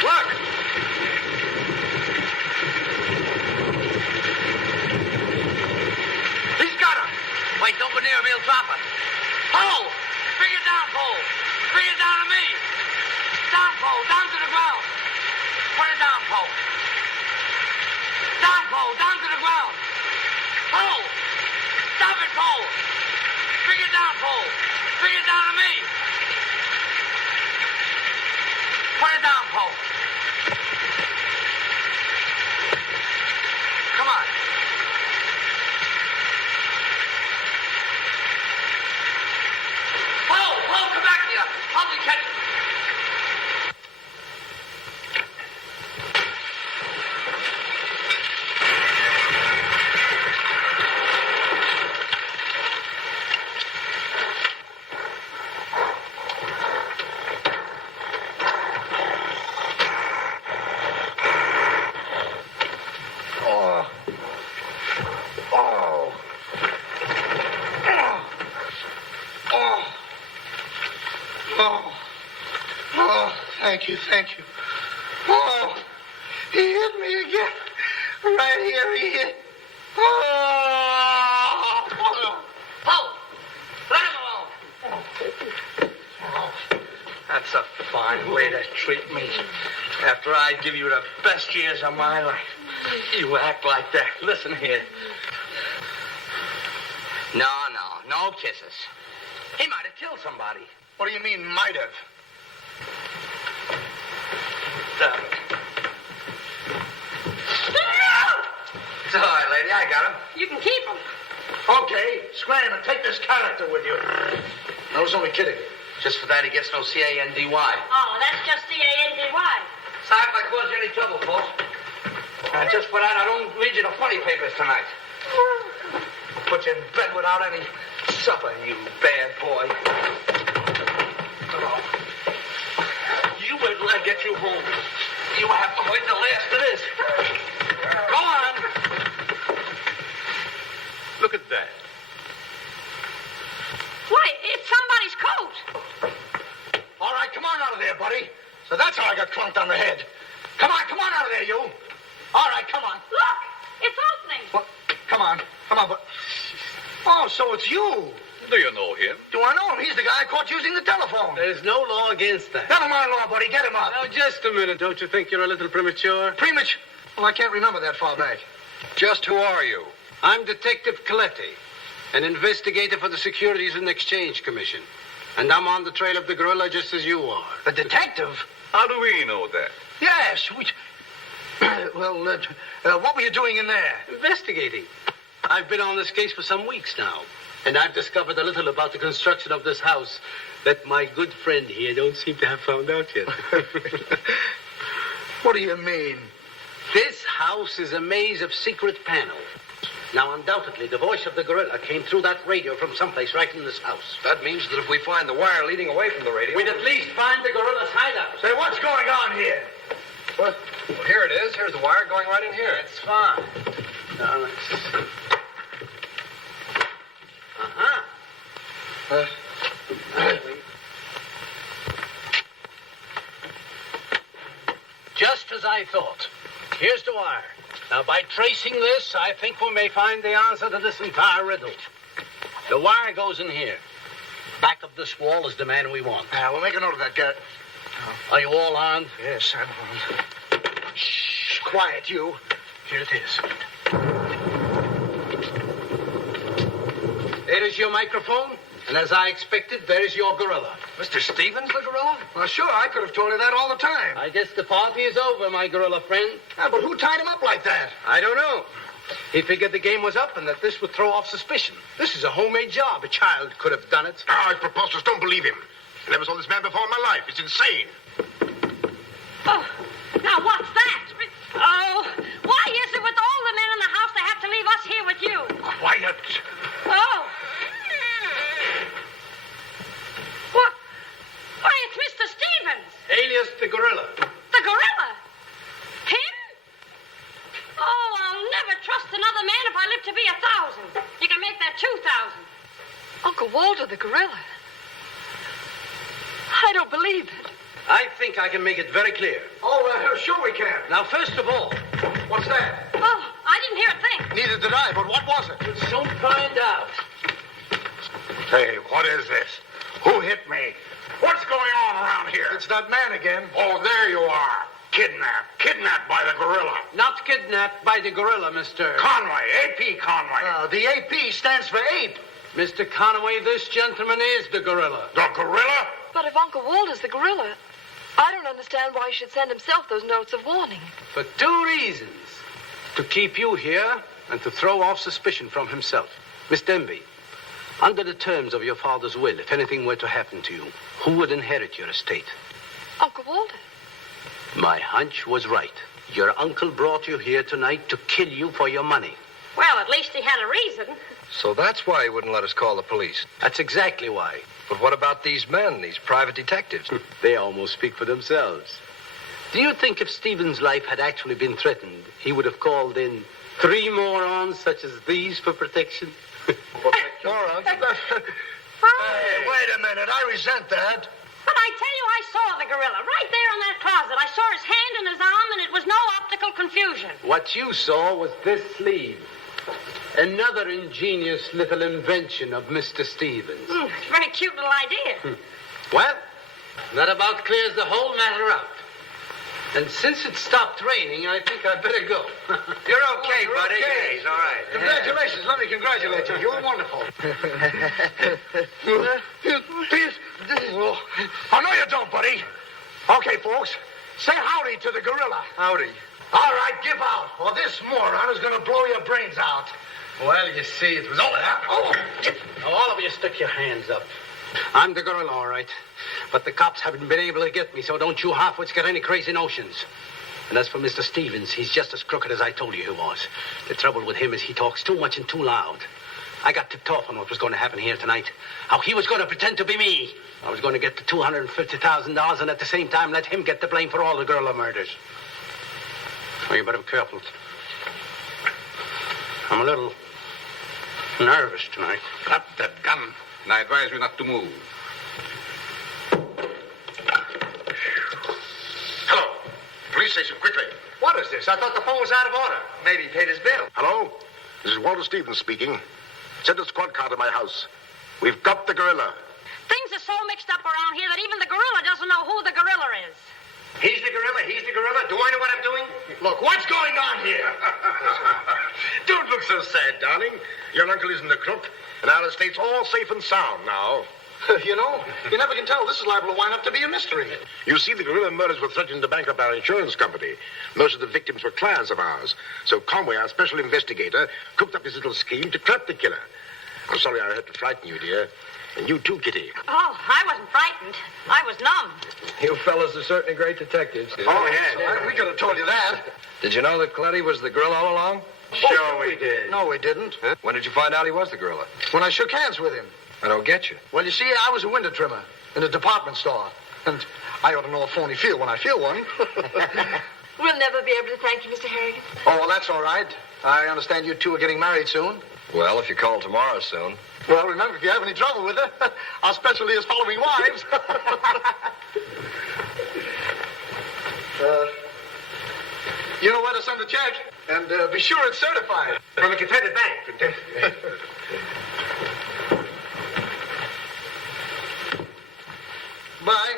Look! He's got him. Wait, don't go near him. He'll drop it. Poe! Bring it down, Poe. Bring it down to me. Down, Poe. Down to the ground. Put it down, Poe. Down, Poe. Down to the ground. complicate. Thank you. Oh, he hit me again. Right here, he hit. Oh! Paul, let him alone. That's a fine way to treat me. After I give you the best years of my life, you act like that. Listen here. No kisses. He might have killed somebody. What do you mean, might have? It's all right, lady. I got him. You can keep him. Okay, scram and take this character with you. I was only kidding. Just for that, he gets no C-A-N-D-Y. Oh, that's just C-A-N-D-Y. Sorry if I caused you any trouble, folks. Just for that, I don't read you the funny papers tonight. Put you in bed without any supper, you bad boy. Come on. You wait till I get you home. You have to wait the last of this. Go on. Look at that. Why, it's somebody's coat. All right, come on out of there, buddy. So that's how I got clunked on the head. Come on out of there, you. All right, come on. Look, it's opening. What? Come on, but... Oh, so it's you. Do you know him? Do I know him? He's the guy I caught using the telephone. There's no law against that. Never mind law, buddy. Get him up. Now, just a minute. Don't you think you're a little premature? Premature? Well, I can't remember that far back. Just who are you? I'm Detective Coletti, an investigator for the Securities and Exchange Commission. And I'm on the trail of the gorilla just as you are. A detective? How do we know that? Yes, well, what were you doing in there? Investigating. I've been on this case for some weeks now. And I've discovered a little about the construction of this house that my good friend here don't seem to have found out yet. What do you mean? This house is a maze of secret panels. Now, undoubtedly, the voice of the gorilla came through that radio from someplace right in this house. That means that if we find the wire leading away from the radio... We'd at least find the gorilla's hideout. Say, what's going on here? What? Well, here it is. Here's the wire going right in here. That's fine. Now, let's see. Just as I thought. Here's the wire. Now, by tracing this, I think we may find the answer to this entire riddle. The wire goes in here. Back of this wall is the man we want. We'll make a note of that, Garrett. Are you all armed? Yes, I'm armed. Shh, quiet, you. Here it is. There is your microphone, and as I expected, there is your gorilla. Mr. Stevens, the gorilla? Well, sure, I could have told you that all the time. I guess the party is over, my gorilla friend. But who tied him up like that? I don't know. He figured the game was up and that this would throw off suspicion. This is a homemade job. A child could have done it. It's preposterous. Don't believe him. I never saw this man before in my life. It's insane. Oh, now what's that? Oh, why is it with all the men in the house they have to leave us here with you? Quiet. Oh. What? Why, it's Mr. Stevens. Alias the gorilla. The gorilla? Him? Oh, I'll never trust another man if I live to be 1,000. You can make that 2,000. Uncle Walter, the gorilla. I don't believe it. I think I can make it very clear. Oh, sure we can. Now, first of all, What's that? Oh, I didn't hear a thing. Neither did I, but what was it? we'll soon find out. Hey, what is this? Who hit me? What's going on around here? It's that man again. Oh, there you are. Kidnapped. Kidnapped by the gorilla. Not kidnapped by the gorilla, Mr. Conway. A.P. Conway. The AP stands for ape. Mr. Conway, this gentleman is the gorilla. The gorilla? But if Uncle Walter's the gorilla, I don't understand why he should send himself those notes of warning. For 2 reasons. To keep you here and to throw off suspicion from himself. Miss Denby, Under the terms of your father's will, if anything were to happen to you, who would inherit your estate? Uncle Walter. My hunch was right. Your uncle brought you here tonight to kill you for your money. Well, at least he had a reason. So that's why he wouldn't let us call the police. That's exactly why. But what about these men, these private detectives? They almost speak for themselves. Do you think if Stephen's life had actually been threatened, he would have called in 3 morons such as these for protection? Morons? Hey, wait a minute. I resent that. But I tell you, I saw the gorilla right there in that closet. I saw his hand and his arm, and it was no optical confusion. What you saw was this sleeve. Another ingenious little invention of Mr. Stevens. It's a very cute little idea. Well, that about clears the whole matter out. And since it stopped raining, I think I'd better go. You're okay, buddy. okay. Yeah, he's all right. Congratulations. Let me congratulate you. You're wonderful. Oh, no, you don't, buddy. Okay, folks. Say howdy to the gorilla. Howdy. All right, give out, or this moron is going to blow your brains out. Well, you see, it was all that. Oh, now, all of you stick your hands up. I'm the gorilla, all right. But the cops haven't been able to get me, so don't you half-wits get any crazy notions. And as for Mr. Stevens, he's just as crooked as I told you he was. The trouble with him is he talks too much and too loud. I got tipped off on what was going to happen here tonight. How he was going to pretend to be me. I was going to get the $250,000 and at the same time let him get the blame for all the gorilla murders. Well, you better be careful. I'm a little nervous tonight. Drop that gun, and I advise you not to move. Hello. Police station, quickly. What is this? I thought the phone was out of order. Maybe he paid his bill. Hello? This is Walter Stevens speaking. Send a squad car to my house. We've got the gorilla. Things are so mixed up around here that even the gorilla doesn't know who the gorilla is. He's the gorilla. He's the gorilla. Do I know what I'm doing? Look, what's going on here? Don't look so sad, darling. Your uncle isn't a crook, and our estate's all safe and sound now. You know, you never can tell. This is liable to wind up to be a mystery. You see, the gorilla murders were threatening to bankrupt our insurance company. Most of the victims were clients of ours. So Conway, our special investigator, cooked up his little scheme to trap the killer. I'm sorry I had to frighten you, dear. And you too, Kitty. Oh, I wasn't frightened. I was numb. You fellas are certainly great detectives. Oh, yeah. We could have told you that. Did you know that Cletty was the gorilla all along? Sure we did. No, we didn't. Huh? When did you find out he was the gorilla? When I shook hands with him. I don't get you. Well, you see, I was a window trimmer in a department store. And I ought to know a phony feel when I feel one. We'll never be able to thank you, Mr. Harrigan. Oh, well, that's all right. I understand you two are getting married soon. Well, if you call tomorrow soon. Well, remember, if you have any trouble with her, our specialty is following wives. You know where to send a check, and be sure it's certified. From a Confederate bank. Bye.